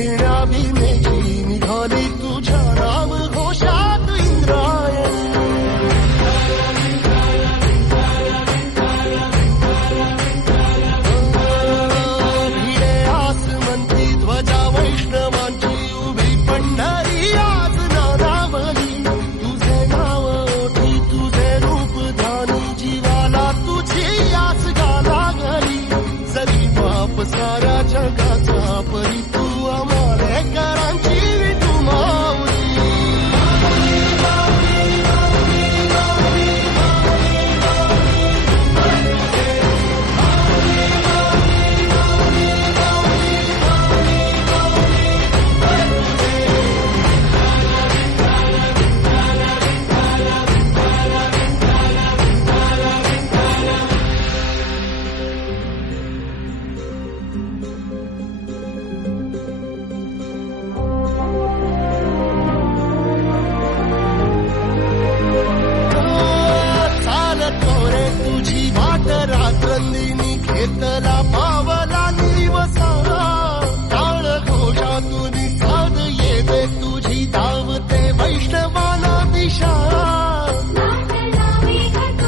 घेण्या भीमेची निघाली तुझ्या नाम घोषात इंद्रायणी. भिडे आसमंती ध्वजा वैष्णवांची उभी पंढरी आज नानावली. तुझे नाव ओठी तुझे रूप ध्यानी जीवाला तुझी आस गाला गली. जरी बाप साऱ्या जगाचा परी तू आमालेकरांची विठू माऊली. चालतो रे तुझी वाट रात्रंदिनी घेतला